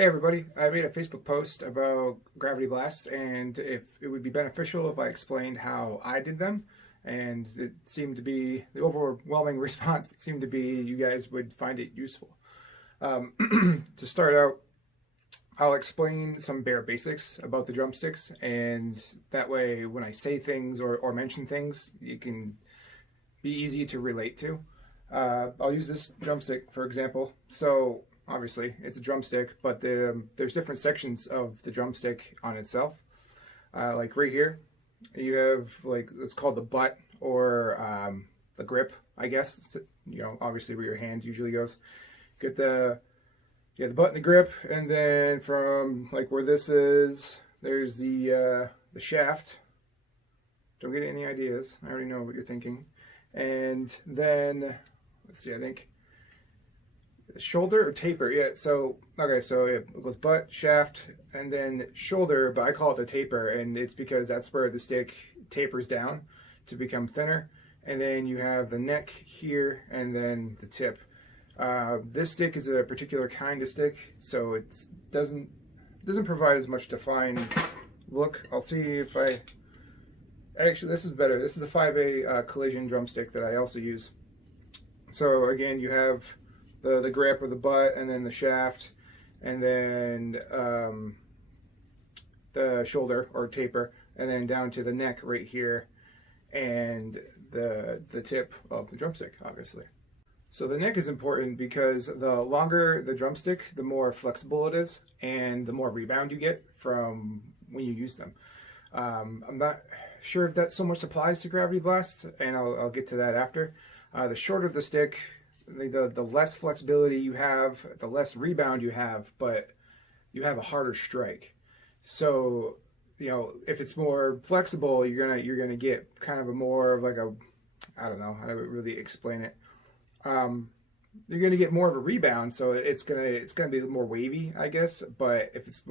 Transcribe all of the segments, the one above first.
Hey everybody, I made a Facebook post about gravity blasts and if it would be beneficial if I explained how I did them, and it seemed to be, the overwhelming response seemed to be you guys would find it useful. To start out, I'll explain some bare basics about the drumsticks, and that way when I say things or mention things, you can be easy to relate to. I'll use this drumstick for example. So obviously it's a drumstick, but there's different sections of the drumstick on itself. Like right here, you have like, it's called the butt or the grip, I guess. You know, obviously where your hand usually goes. Get the butt and the grip, and then from like where this is, there's the shaft. Don't get any ideas. I already know what you're thinking. And then let's see, I think shoulder or taper. Yeah, so okay, so it goes butt, shaft, and then shoulder, but I call it the taper, and it's because that's where the stick tapers down to become thinner. And then you have the neck here and then the tip. This stick is a particular kind of stick, so it doesn't provide as much defined look. I'll see if I actually, this is better. This is a 5A collision drumstick that I also use. So again, you have the grip or the butt, and then the shaft, and then the shoulder or taper, and then down to the neck right here, and the tip of the drumstick, obviously. So the neck is important because the longer the drumstick, the more flexible it is, and the more rebound you get from when you use them. I'm not sure if that so much applies to gravity blasts, and I'll get to that after. The shorter the stick, the less flexibility you have, the less rebound you have, but you have a harder strike. So, you know, if it's more flexible, you're gonna get kind of a more of like a, I don't know how to really explain it. You're gonna get more of a rebound, so it's gonna be more wavy, I guess. But if it's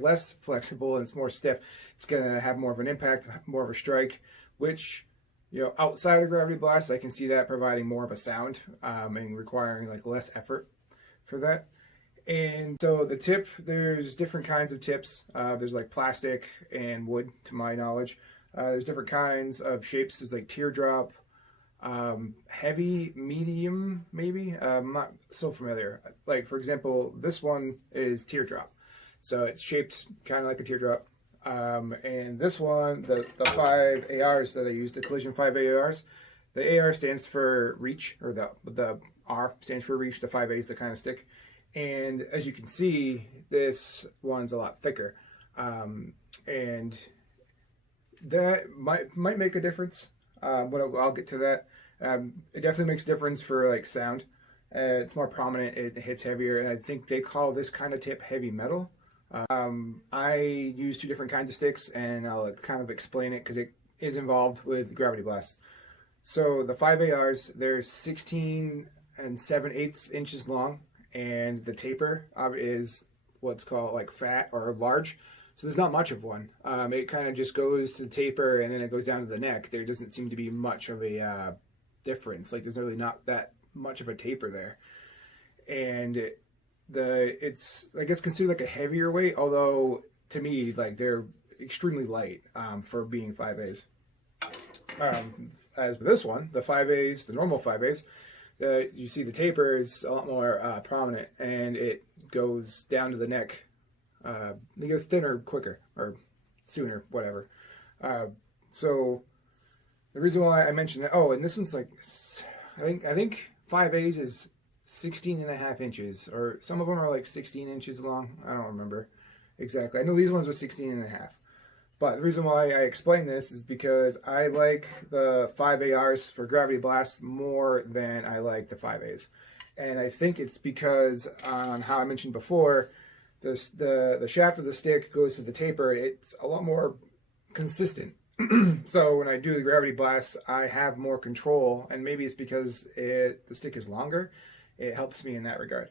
less flexible and it's more stiff, it's gonna have more of an impact, more of a strike, which, you know, outside of gravity blasts, I can see that providing more of a sound and requiring like less effort for that. And so the tip, there's different kinds of tips. There's like plastic and wood, to my knowledge. There's different kinds of shapes. There's like teardrop, heavy, medium, maybe. I'm not so familiar. Like for example, this one is teardrop. So it's shaped kind of like a teardrop. And this one, the 5 ARs that I used, the Collision 5 ARs, the AR stands for reach, or the R stands for reach, the 5A is the kind of stick. And as you can see, this one's a lot thicker. And that might make a difference, but I'll get to that. It definitely makes a difference for like sound. It's more prominent, it hits heavier, and I think they call this kind of tip heavy metal. I use 2 different kinds of sticks, and I'll kind of explain it because it is involved with gravity blasts. So the 5 ARs, they're 16 7/8 inches long, and the taper is what's called like fat or large. So there's not much of one. It kind of just goes to the taper and then it goes down to the neck. There doesn't seem to be much of a difference. Like there's really not that much of a taper there. And it's I guess considered like a heavier weight, although to me like they're extremely light for being 5As. As with this one, the 5As, the normal 5As, you see the taper is a lot more prominent, and it goes down to the neck. It goes thinner quicker, or sooner, whatever. So the reason why I mentioned that, oh, and this one's like, I think 5As is 16.5 inches, or some of them are like 16 inches long. I don't remember exactly. I know these ones are 16.5. But the reason why I explain this is because I like the 5 ARs for gravity blasts more than I like the 5As. And I think it's because on how I mentioned before, the shaft of the stick goes to the taper. It's a lot more consistent. So when I do the gravity blasts, I have more control, and maybe it's because the stick is longer. It helps me in that regard.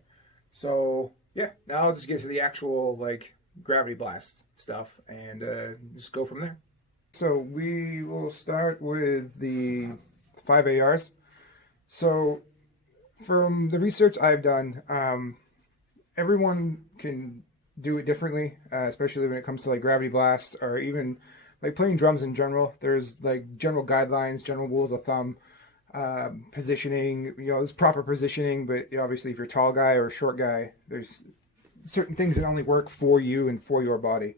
So yeah, now I'll just get to the actual like gravity blast stuff and just go from there. So we will start with the 5 ARs. So from the research I've done, everyone can do it differently, especially when it comes to like gravity blast or even like playing drums in general. There's like general guidelines, general rules of thumb, positioning. There's proper positioning, but obviously if you're a tall guy or a short guy, there's certain things that only work for you and for your body.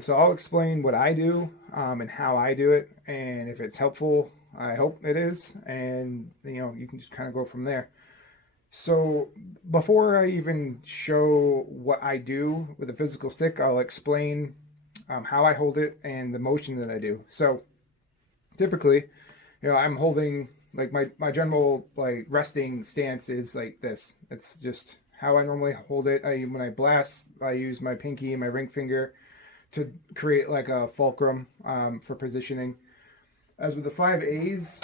So I'll explain what I do and how I do it, and if it's helpful, I hope it is, and you can just kind of go from there. So before I even show what I do with a physical stick, I'll explain how I hold it and the motion that I do. So typically, I'm holding like my general like resting stance is like this. It's just how I normally hold it. When I blast, I use my pinky and my ring finger to create like a fulcrum for positioning. As with the 5As,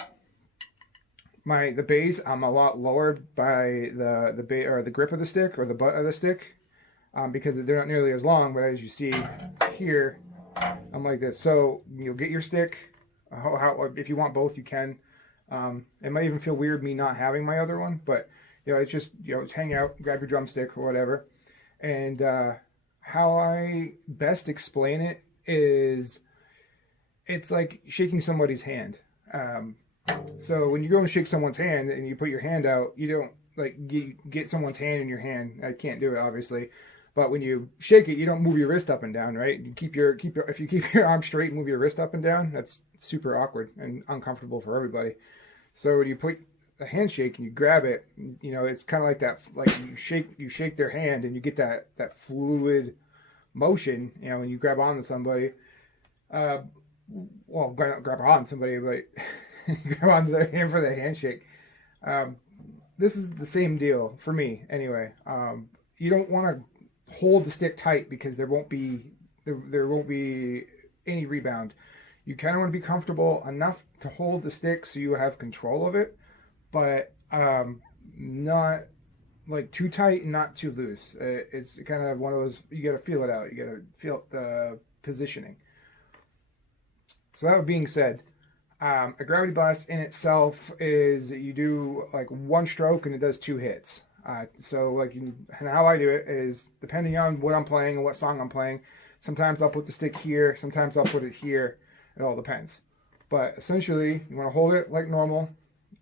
the bass, I'm a lot lower by the grip of the stick or the butt of the stick because they're not nearly as long. But as you see here, I'm like this. So you'll get your stick. If you want both, you can. It might even feel weird me not having my other one, but it's just just hang out, grab your drumstick or whatever, and how I best explain it is it's like shaking somebody's hand. So when you go and shake someone's hand and you put your hand out, you don't like get someone's hand in your hand. I can't do it obviously, but when you shake it, you don't move your wrist up and down, right? You if you keep your arm straight and move your wrist up and down, that's super awkward and uncomfortable for everybody. So when you put a handshake and you grab it, it's kind of like that, like you shake their hand and you get that fluid motion, when you grab onto somebody. Well, grab on somebody, but grab onto their hand for the handshake. This is the same deal for me anyway. You don't want to hold the stick tight because there won't be any rebound. You kind of want to be comfortable enough to hold the stick so you have control of it, but not like too tight and not too loose. It's kind of one of those, you got to feel it out. You got to feel the positioning. So that being said, a gravity blast in itself is you do like one stroke and it does 2 hits. So like, and how I do it is depending on what I'm playing and what song I'm playing. Sometimes I'll put the stick here. Sometimes I'll put it here. It all depends. But essentially, you want to hold it like normal,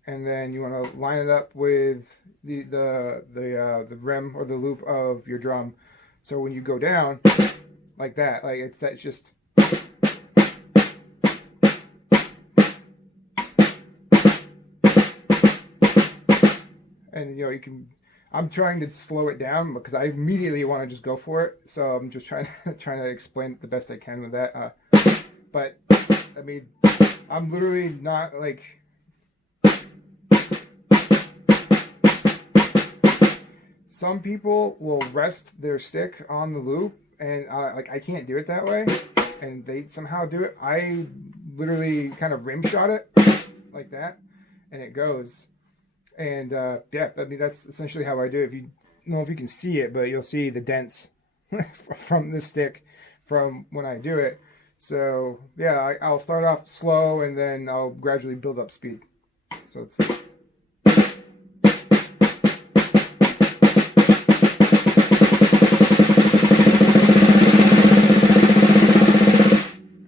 and then you want to line it up with the rim or the loop of your drum. So when you go down like that, like that's just. And you can. I'm trying to slow it down because I immediately want to just go for it. So I'm just trying to explain it the best I can with that. But I mean, I'm literally not like. Some people will rest their stick on the loop, and like I can't do it that way, and they somehow do it. I literally kind of rim shot it like that, and it goes. And yeah, I mean that's essentially how I do it. If you don't know if you can see it, but you'll see the dents from this stick from when I do it. So yeah, I'll start off slow and then I'll gradually build up speed. So it's.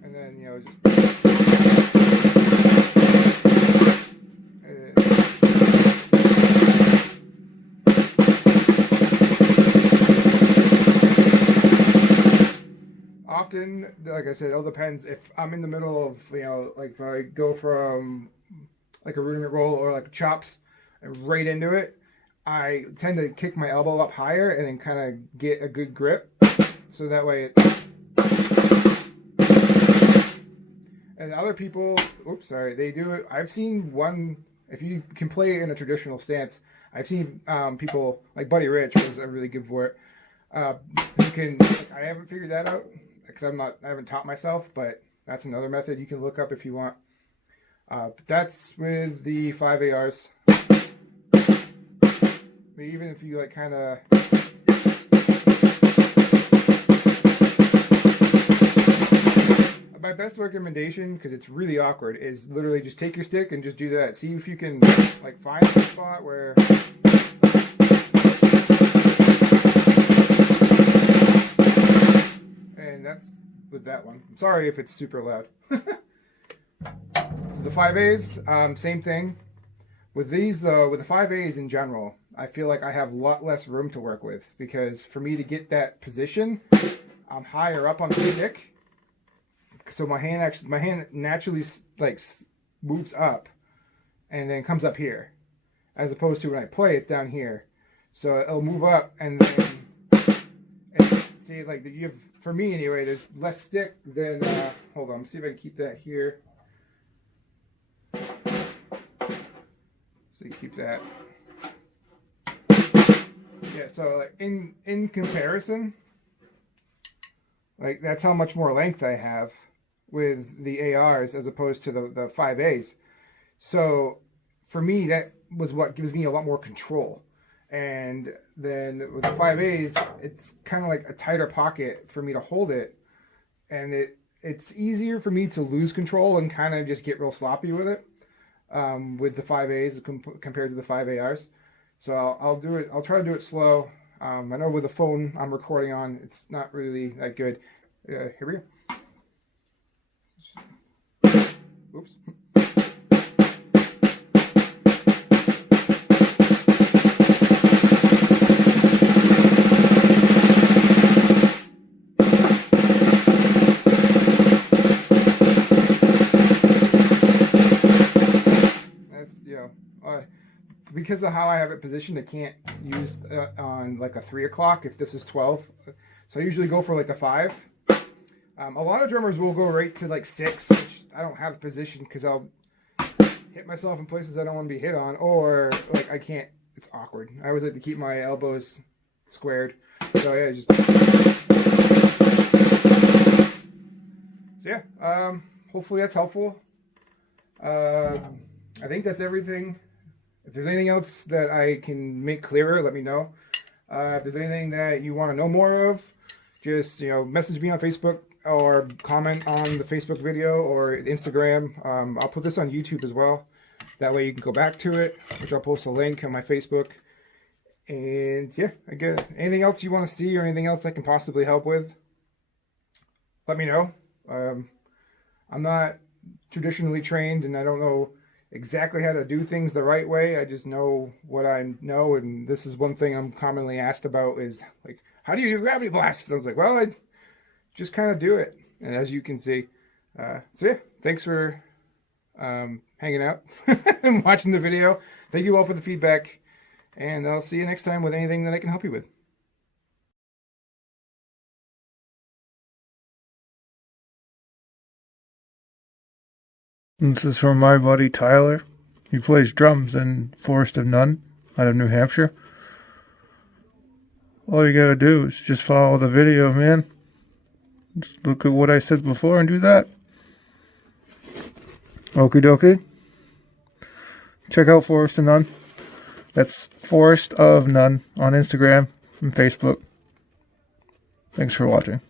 And then just. Often, like I said, it all depends. If I'm in the middle of, like if I go from like a rudiment roll or like chops right into it, I tend to kick my elbow up higher and then kind of get a good grip. So that way and other people, they do it. I've seen one, if you can play in a traditional stance, I've seen people, like Buddy Rich was a really good for it. Who can, I haven't figured that out. Because I haven't taught myself, but that's another method you can look up if you want. But that's with the 5ARs. But even if you like kind of. My best recommendation, because it's really awkward, is literally just take your stick and just do that. See if you can like find a spot where. that's with that one. I'm sorry if it's super loud. So the 5As, same thing. With these though, with the 5As in general, I feel like I have a lot less room to work with, because for me to get that position, I'm higher up on the stick. So my hand naturally like moves up and then comes up here, as opposed to when I play, it's down here. So it'll move up and then, see, like you have, for me anyway, there's less stick than, hold on, let's see if I can keep that here. So you keep that. Yeah, so like in comparison, like that's how much more length I have with the ARs as opposed to the 5As. So for me, that was what gives me a lot more control. And then with the 5As, it's kind of like a tighter pocket for me to hold it. And it's easier for me to lose control and kind of just get real sloppy with it, with the 5As compared to the 5ARs. So I'll try to do it slow. I know with the phone I'm recording on, it's not really that good. Here we go. Oops. That's, because of how I have it positioned, I can't use on like a 3 o'clock if this is 12. So I usually go for like a 5. A lot of drummers will go right to like 6, which I don't have position because I'll hit myself in places I don't want to be hit on, or like I can't, it's awkward. I always like to keep my elbows squared. So yeah, hopefully that's helpful. I think that's everything. If there's anything else that I can make clearer, let me know. If there's anything that you want to know more of, just message me on Facebook or comment on the Facebook video or Instagram. I'll put this on YouTube as well. That way you can go back to it, which I'll post a link on my Facebook. And yeah, again, anything else you want to see or anything else I can possibly help with, let me know. I'm not traditionally trained and I don't know exactly how to do things the right way. I just know what I know, and this is one thing I'm commonly asked about is like, how do you do gravity blasts? And I was like, well, I just kind of do it. And as you can see, so yeah, thanks for hanging out and watching the video. Thank you all for the feedback, and I'll see you next time with anything that I can help you with. This is from my buddy Tyler. He plays drums in Forest of None out of New Hampshire. All you gotta do is just follow the video, man. Just look at what I said before and do that. Okie dokie. Check out Forest of None. That's Forest of None on Instagram and Facebook. Thanks for watching.